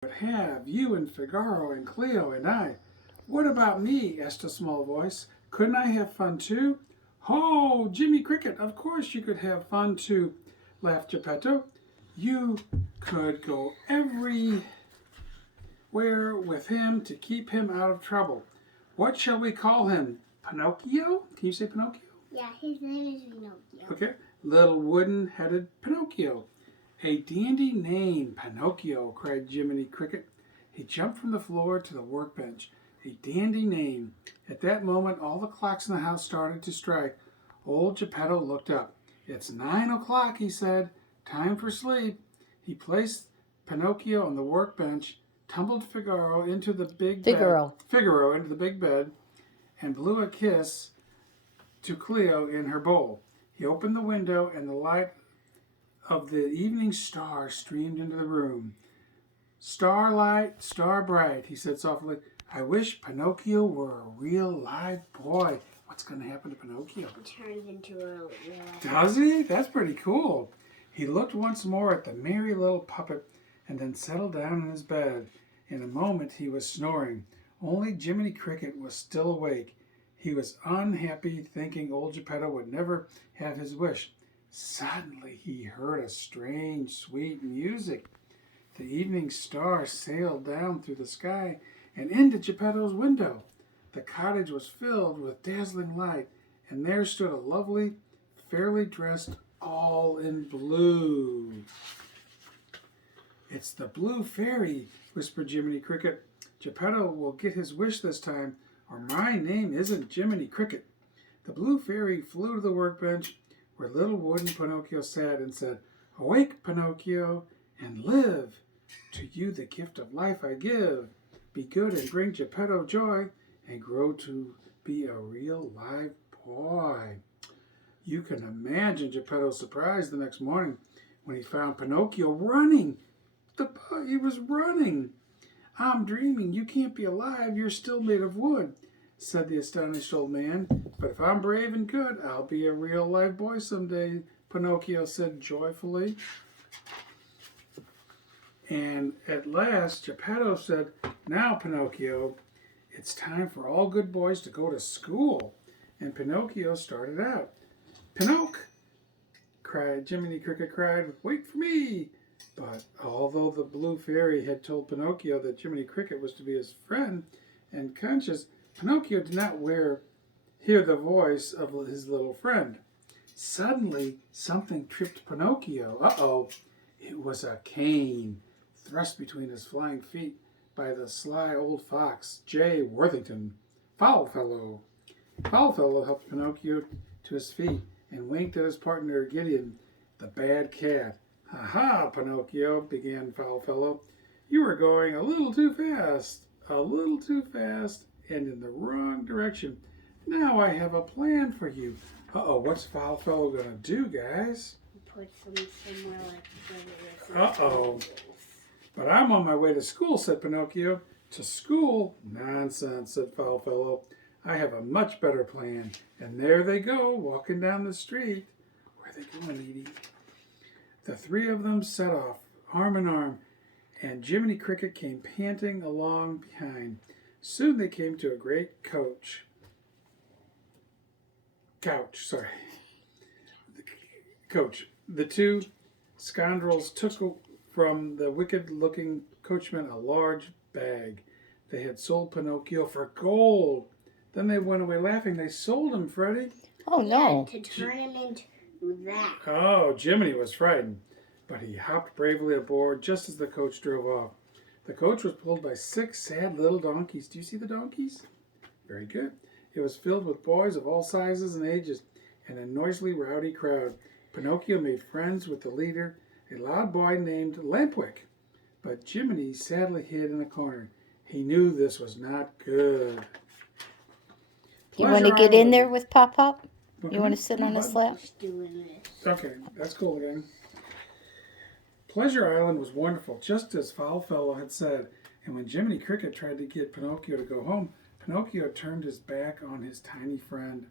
But have you and Figaro and Cleo and I. What about me? Asked a small voice. Couldn't I have fun too? Oh, Jimmy Cricket, of course you could have fun too, laughed Geppetto. You could go everywhere with him to keep him out of trouble. What shall we call him? Pinocchio? Can you say Pinocchio? Yeah, his name is Pinocchio. Okay. Little wooden-headed Pinocchio. A dandy name, Pinocchio, cried Jiminy Cricket. He jumped from the floor to the workbench. A dandy name. At that moment, all the clocks in the house started to strike. Old Geppetto looked up. It's 9 o'clock, he said. Time for sleep. He placed Pinocchio on the workbench, tumbled Figaro into the big bed. Figaro into the big bed, and blew a kiss to Cleo in her bowl. He opened the window, and the light of the evening star streamed into the room. Starlight, star bright, he said softly. I wish Pinocchio were a real live boy. What's going to happen to Pinocchio? He turns into a real live. Does he? That's pretty cool. He looked once more at the merry little puppet and then settled down in his bed. In a moment he was snoring. Only Jiminy Cricket was still awake. He was unhappy, thinking old Geppetto would never have his wish. Suddenly he heard a strange, sweet music. The evening star sailed down through the sky and into Geppetto's window. The cottage was filled with dazzling light, and there stood a lovely, fairly dressed, all in blue. It's the Blue Fairy, whispered Jiminy Cricket. Geppetto will get his wish this time, or my name isn't Jiminy Cricket. The Blue Fairy flew to the workbench where little wooden Pinocchio sat and said, Awake, Pinocchio, and live. To you the gift of life I give. Be good and bring Geppetto joy, and grow to be a real live boy. You can imagine Geppetto's surprise the next morning when he found Pinocchio running. He was running. I'm dreaming. You can't be alive. You're still made of wood, said the astonished old man. But if I'm brave and good, I'll be a real live boy someday, Pinocchio said joyfully. And at last, Geppetto said, Now, Pinocchio, it's time for all good boys to go to school. And Pinocchio started out. Pinocchio, cried Jiminy Cricket cried, wait for me. But although the Blue Fairy had told Pinocchio that Jiminy Cricket was to be his friend and conscious, Pinocchio did not hear the voice of his little friend. Suddenly, something tripped Pinocchio. Uh-oh, it was a cane, thrust between his flying feet by the sly old fox, J. Worthington. Foul fellow. Foul fellow helped Pinocchio to his feet and winked at his partner Gideon, the bad cat. Ha ha, Pinocchio, began Foul fellow. You were going a little too fast, and in the wrong direction. Now I have a plan for you. Uh-oh, what's Foul fellow gonna do, guys? Put some somewhere like this. Uh-oh. But I'm on my way to school, said Pinocchio. To school? Nonsense, said Foul fellow. I have a much better plan. And there they go, walking down the street. Where are they going, Edie? The three of them set off, arm in arm, and Jiminy Cricket came panting along behind. Soon they came to a great couch. The two scoundrels took from the wicked-looking coachman a large bag. They had sold Pinocchio for gold. Then they went away laughing. They sold him, Freddie. Oh, no. Yeah, to turn him into that. Oh, Jiminy was frightened, but he hopped bravely aboard just as the coach drove off. The coach was pulled by 6 sad little donkeys. Do you see the donkeys? Very good. It was filled with boys of all sizes and ages and a noisily rowdy crowd. Pinocchio made friends with the leader, a loud boy named Lampwick, but Jiminy sadly hid in a corner. He knew this was not good. You want to get in there with Pop-Pop? Okay. You want to sit on his lap? Just doing this. Okay, that's cool again. Pleasure Island was wonderful, just as Foul fellow had said, and when Jiminy Cricket tried to get Pinocchio to go home, Pinocchio turned his back on his tiny friend.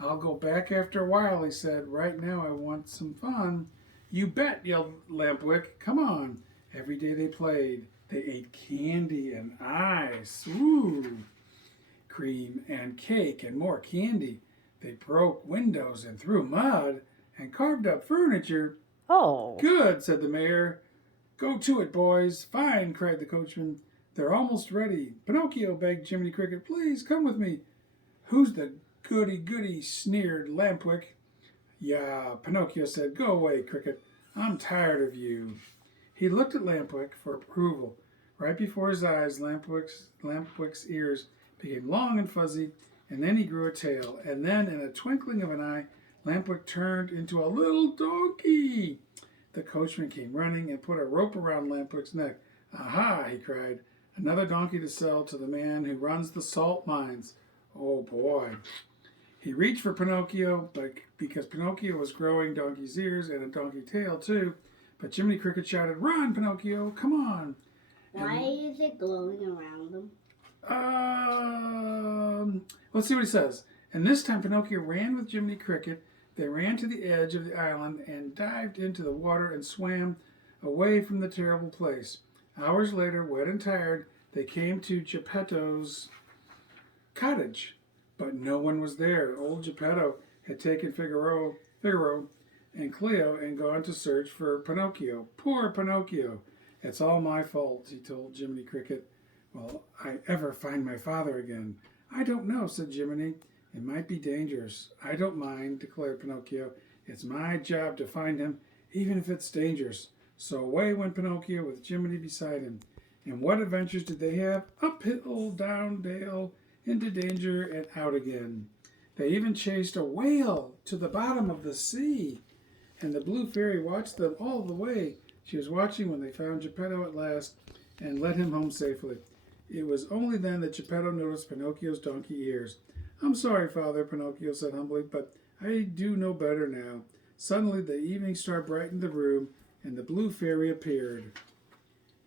I'll go back after a while, he said. Right now I want some fun. You bet, yelled Lampwick. Come on. Every day they played. They ate candy and ice, ooh, cream and cake and more candy. They broke windows and threw mud and carved up furniture. Oh. Good, said the mayor. Go to it, boys. Fine, cried the coachman. They're almost ready. Pinocchio begged Jiminy Cricket, please come with me. Who's the goody-goody, sneered Lampwick. Yeah, Pinocchio said, go away, Cricket. I'm tired of you. He looked at Lampwick for approval. Right before his eyes, Lampwick's ears became long and fuzzy, and then he grew a tail. And then, in a twinkling of an eye, Lampwick turned into a little donkey. The coachman came running and put a rope around Lampwick's neck. Aha, he cried. Another donkey to sell to the man who runs the salt mines. Oh, boy. He reached for Pinocchio, but because Pinocchio was growing donkey's ears and a donkey tail, too. But Jiminy Cricket shouted, run, Pinocchio, come on. Why is it glowing around them? Let's see what he says. And this time Pinocchio ran with Jiminy Cricket. They ran to the edge of the island and dived into the water and swam away from the terrible place. Hours later, wet and tired, they came to Geppetto's cottage. But no one was there. Old Geppetto had taken Figaro and Cleo and gone to search for Pinocchio. Poor Pinocchio. It's all my fault, he told Jiminy Cricket. Will I ever find my father again? I don't know, said Jiminy. It might be dangerous. I don't mind, declared Pinocchio. It's my job to find him, even if it's dangerous. So away went Pinocchio with Jiminy beside him. And what adventures did they have? Uphill, down dale, into danger, and out again. They even chased a whale to the bottom of the sea. And the Blue Fairy watched them all the way. She was watching when they found Geppetto at last and led him home safely. It was only then that Geppetto noticed Pinocchio's donkey ears. I'm sorry, Father, Pinocchio said humbly, but I do know better now. Suddenly the evening star brightened the room, and the Blue Fairy appeared.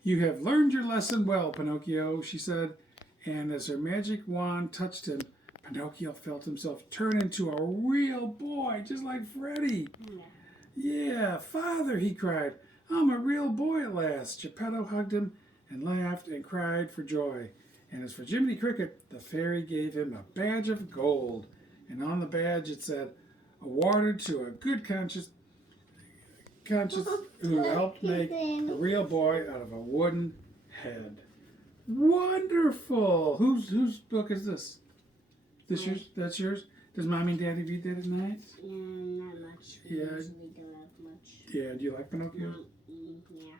You have learned your lesson well, Pinocchio, she said, and as her magic wand touched him, Pinocchio felt himself turn into a real boy, just like Freddy. Yeah, Father, he cried. I'm a real boy at last. Geppetto hugged him and laughed and cried for joy. And as for Jiminy Cricket, the fairy gave him a badge of gold. And on the badge it said, awarded to a good conscience who helped make a real boy out of a wooden head. Wonderful! Whose book is this? This yours? That's yours? Does Mommy and Daddy read that at night? Yeah, not much. We Yeah. usually don't have much. Yeah, do you like Pinocchio? Yeah.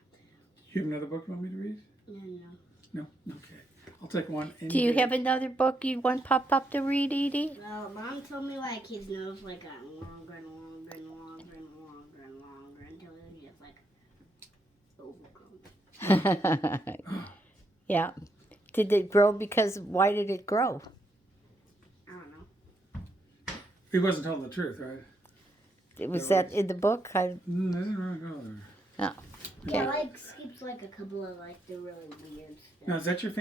Do you have another book you want me to read? No. No? Okay. I'll take one. Do you have another book you want Pop to read, Edie? Well, Mom told me like his nose like got longer and longer and longer and longer and longer until it was just like overgrown. Yeah. Did it grow why did it grow? I don't know. He wasn't telling the truth, right? Was that in the book? Doesn't really go there. Oh. Yeah, like skips like a couple of like the really weird stuff. Now, is that your